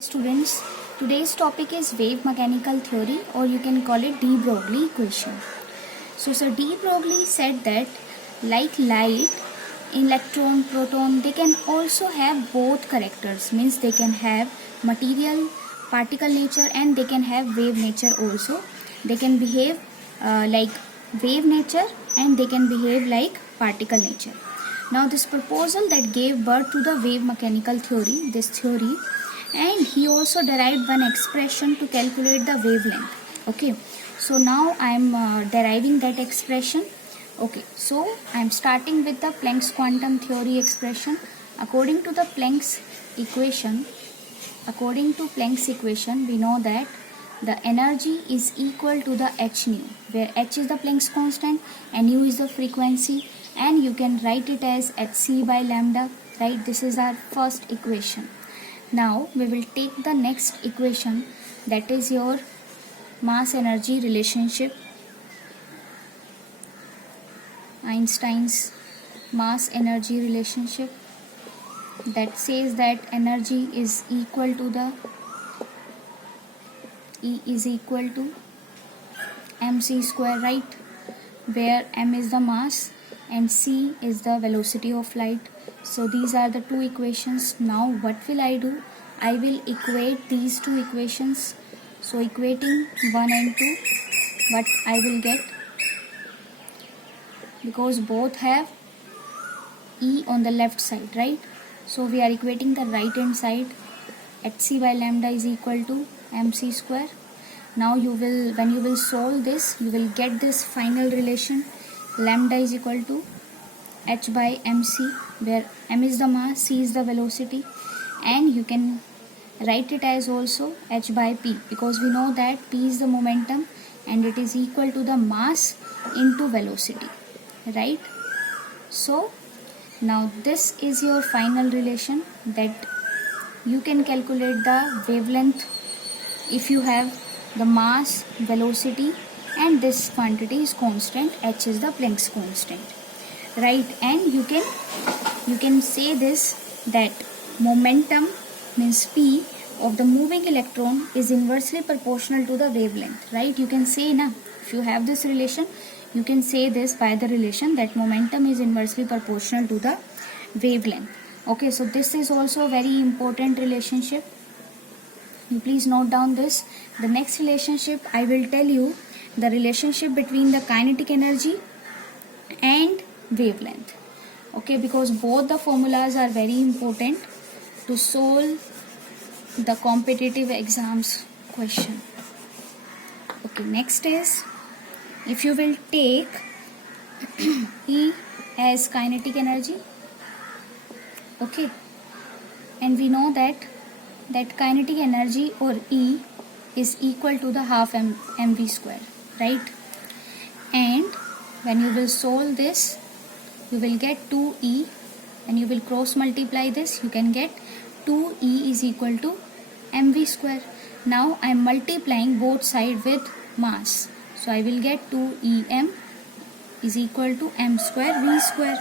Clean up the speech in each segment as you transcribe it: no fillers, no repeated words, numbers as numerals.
Students, today's topic is wave mechanical theory, or you can call it de Broglie equation. So Sir de Broglie said that like light, electron, proton, they can also have both characters, means they can have material, particle nature, and they can have wave nature also. They can behave like wave nature and they can behave like particle nature. Now this proposal that gave birth to the wave mechanical theory, this theory, and he also derived one expression to calculate the wavelength. Okay, so now I am deriving that expression. Okay, so I am starting with the Planck's quantum theory expression. According to Planck's equation, we know that the energy is equal to the h nu, where h is the Planck's constant and nu is the frequency, and you can write it as hc by lambda, right? This is our first equation. Now we will take the next equation, that is your mass energy relationship, Einstein's mass energy relationship, that says that energy is equal to the E is equal to mc square, right? Where m is the mass and c is the velocity of light. So these are the two equations. Now what will I do? I will equate these two equations. So equating 1 and 2, what I will get, because both have E on the left side, right? So we are equating the right hand side. hc by lambda is equal to mc square. Now when you will solve this, you will get this final relation. Lambda is equal to h by mc, where m is the mass, c is the velocity, and you can write it as also h by p, because we know that p is the momentum and it is equal to the mass into velocity, right? So now this is your final relation, that you can calculate the wavelength if you have the mass, velocity, and this quantity is constant, h is the Planck's constant, right? And you can say this, that momentum means p of the moving electron is inversely proportional to the wavelength, right? You can say now, if you have this relation, you can say this by the relation, that momentum is inversely proportional to the wavelength. Okay, so this is also a very important relationship. You please note down this. The next relationship I will tell you, the relationship between the kinetic energy and wavelength. Okay, because both the formulas are very important to solve the competitive exams question. Okay, next is, if you will take E as kinetic energy, okay, and we know that kinetic energy, or E, is equal to the half mv square, right? And when you will solve this, you will get 2E, and you will cross multiply this, you can get 2E is equal to mv square. Now I am multiplying both sides with mass, so I will get 2em is equal to m square v square.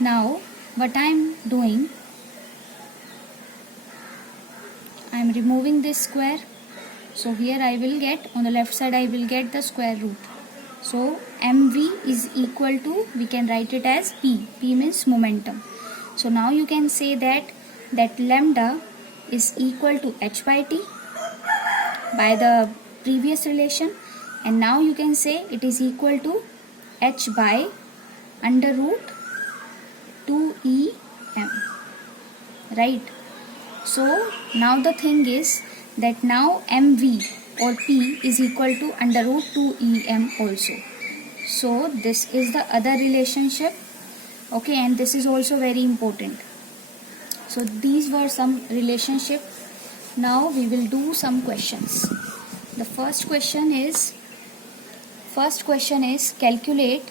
Now what I am doing, I am removing this square, so here I will get, on the left side I will get the square root. So mv is equal to, we can write it as p means momentum. So now you can say that lambda is equal to h by t by the previous relation, and now you can say it is equal to h by under root 2em, right? So now the thing is that now mv or p is equal to under root 2em also. So this is the other relationship, okay, and this is also very important. So these were some relationship. Now we will do some questions. The first question is calculate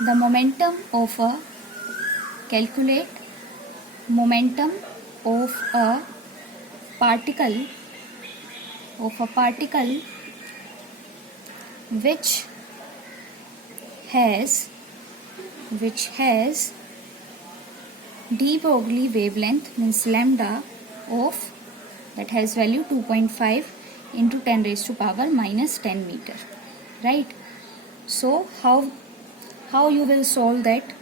the momentum of a particle which has de Broglie wavelength, means lambda, of that has value 2.5 into 10 raised to power minus 10 meter, right? So how you will solve that?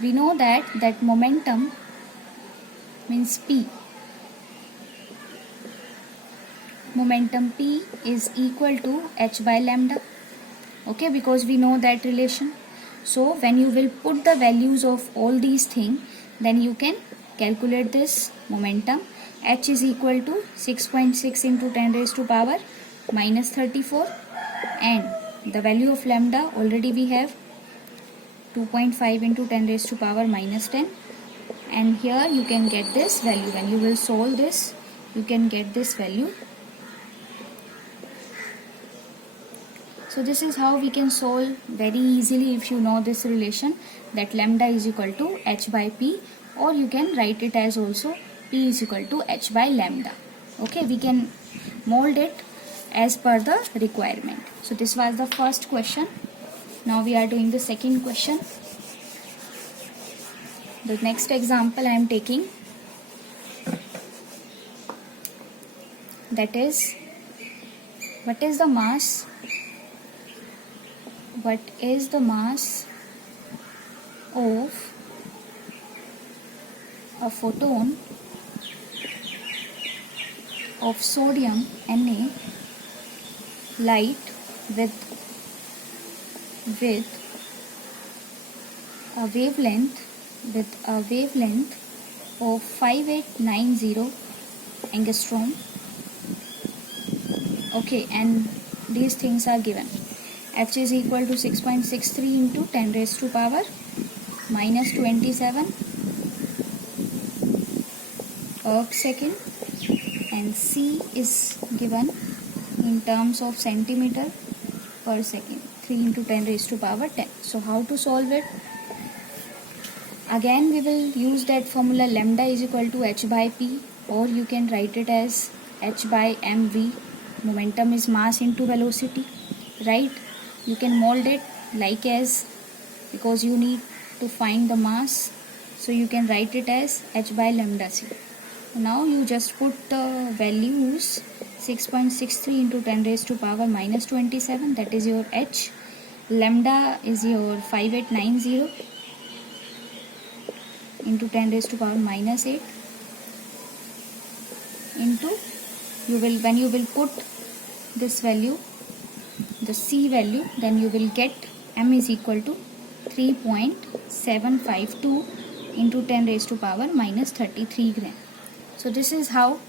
We know that momentum means P. Momentum P is equal to h by lambda. Okay, because we know that relation. So when you will put the values of all these things, then you can calculate this momentum. H is equal to 6.6 into 10 raised to power minus 34, and the value of lambda already we have 2.5 into 10 raised to power minus 10, and here you can get this value. When you will solve this, you can get this value. So this is how we can solve very easily if you know this relation, that lambda is equal to h by p, or you can write it as also p is equal to h by lambda. Okay, we can mold it as per the requirement. So this was the first question. Now we are doing the second question. The next example I am taking, that is, what is the mass of a photon of sodium Na light with a wavelength of 5890 angstrom. Okay, and these things are given. H is equal to 6.63 into 10 raised to power minus 27 erg second, and C is given in terms of centimeter per second, 3 into 10 raised to power 10. So how to solve it? Again we will use that formula, lambda is equal to h by p, or you can write it as h by mv. Momentum is mass into velocity, right? You can mold it like as, because you need to find the mass, so you can write it as h by lambda c. Now you just put the values, 6.63 into 10 raised to power minus 27, that is your h. Lambda is your 5890 into 10 raised to power minus 8 into, when you will put this value, the C value, then you will get m is equal to 3.752 into 10 raised to power minus 33 gram. So this is how,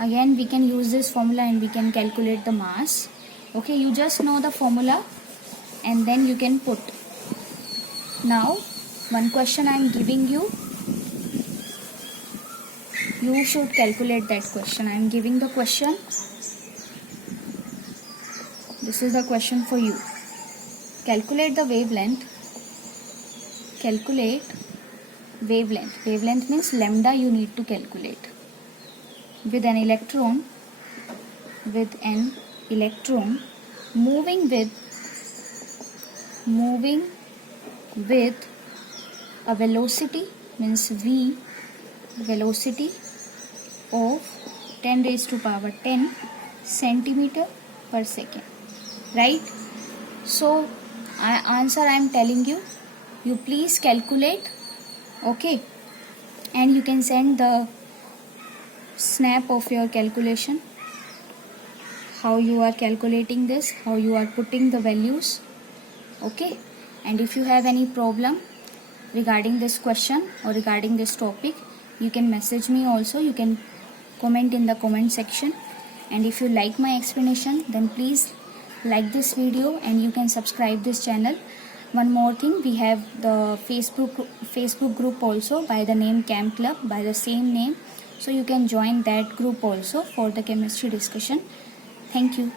again we can use this formula and we can calculate the mass. Okay, you just know the formula and then you can put. Now one question I am giving you, you should calculate that question. I am giving the question. This is the question for you. Calculate the wavelength. Calculate wavelength. Wavelength means lambda you need to calculate. With an electron moving with a velocity, means v, velocity of 10 raised to power 10 centimeter per second, right? So answer I am telling you, you please calculate, okay, and you can send the snap of your calculation, how you are calculating this, how you are putting the values, okay. And if you have any problem regarding this question or regarding this topic, you can message me also, you can comment in the comment section. And if you like my explanation, then please like this video and you can subscribe this channel. One more thing, we have the Facebook group also by the name Chem Club, by the same name, so you can join that group also for the chemistry discussion. Thank you.